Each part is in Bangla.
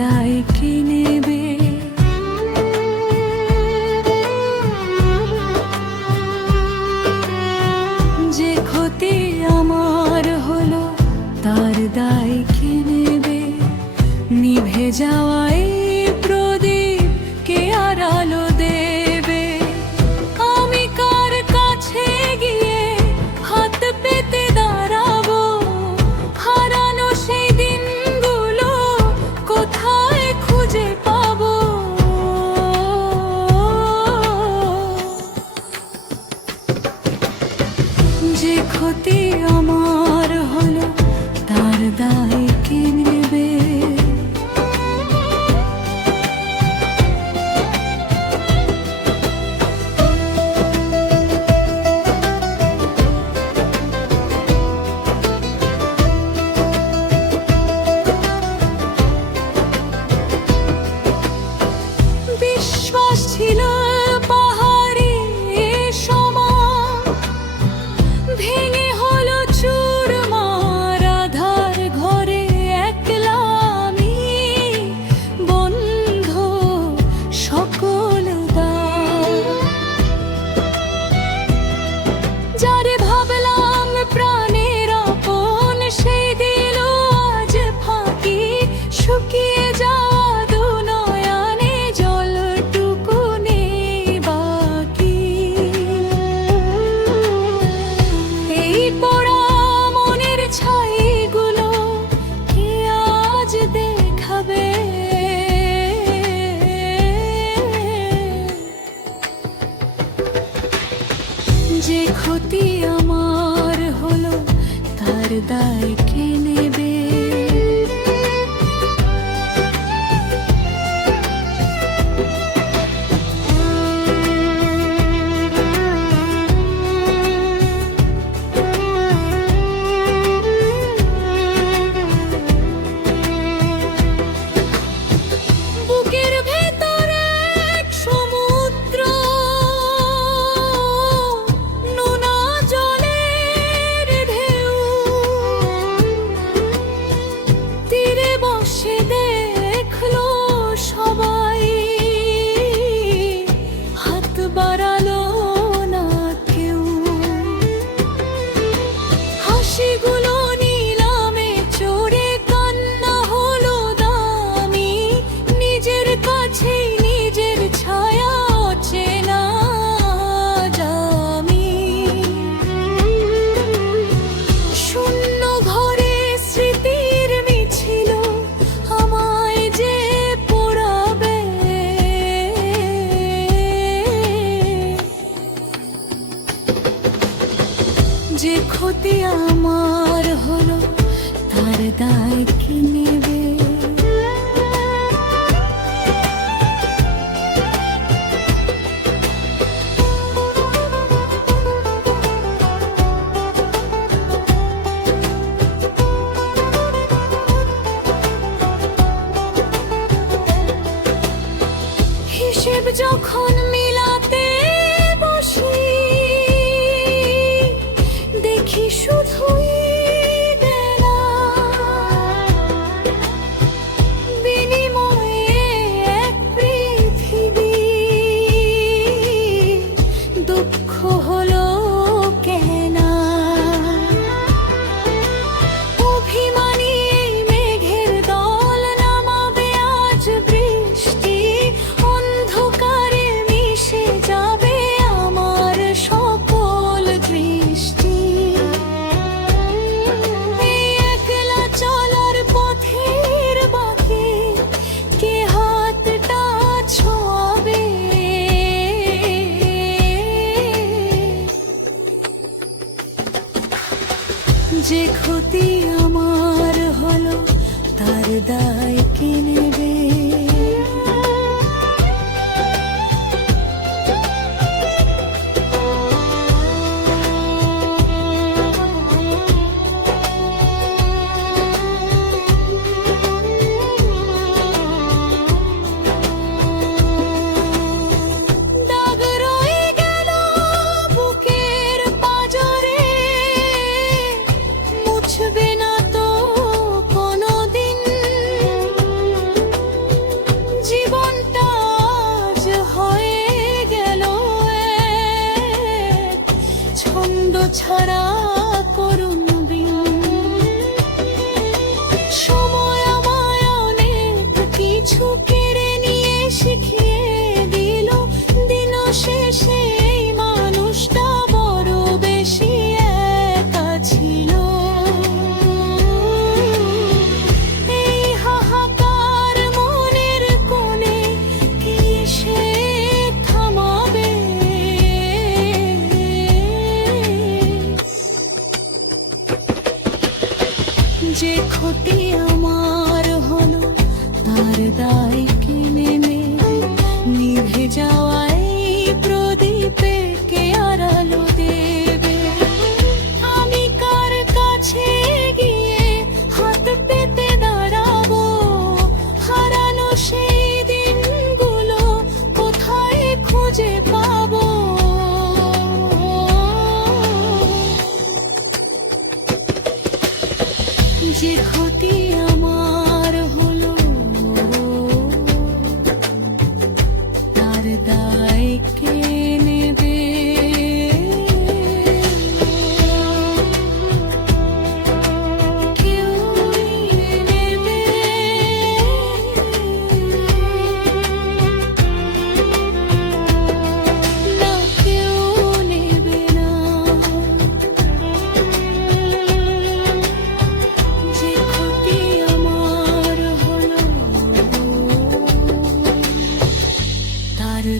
দায় কে নেবে? যে ক্ষতি আমার হলো তার দায় কে নেবে? নিভে যাওয়াই প্রদীপ কে আর আলো দেবে? আমি কার কাছে গিয়ে হাত পেতে দাঁড়াবো? হারানো সেই দিনগুলো কোথায় খুঁজে পাবো? যে ক্ষতি আমার হলো তার দায় কে নেবে? বিশ্বাস ছিল পাহাড়ি সমান, ভেঙে হলো চুরমার। আধার ঘরে একলা আমি, বন্ধ সকল দ্বার। যারে ভাবলাম প্রাণের আপন, সেই দিল আজ ফাঁকি। শুকিয়ে যাওয়া দু নয়নে জলটুকু নেই বাকি। এই পোড়া মনের ছাইগুলো কে আজ দেখাবে? যে ক্ষতি আমার হলো তার দায় কে নেবে? বুকের ভেতরে এক সমুদ্র, নোনা জলের ঢেউ। তীরে বসে দেখলো সবাই, হাত বাড়ালো না কেউ। হাসিগুলো নিলামে চড়ে কান্না হলো দামি। নিজের কাছেই নিজের ছায়া অচেনা জামি। শূন্য ঘরে স্মৃতির মিছিল আমায় যে পোড়াবে। যে ক্ষতি আমার হলো তার দায় কে নেবে? হিসেব যখন মিলাতে বসি, দেখি শুধুই দেনা। বিনিময়ে এক পৃথিবী, দুঃখ হলো কেনা। অভিমানী এই মেঘের দল, নামাবে আজ বৃষ্টি। অন্ধকারে মিশে যাবে আমার সকল দৃষ্টি। এই একলা চলার পথের বাঁকে কে হাতটা ছোঁয়াবে? যে ক্ষতি আমার হলো তার দায় কে নেবে? দাগ রয়ে গেল বুকের পাঁজরে, মুছবে না তো কোনোদিন।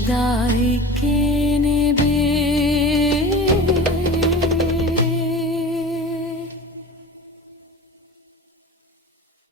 দায় কে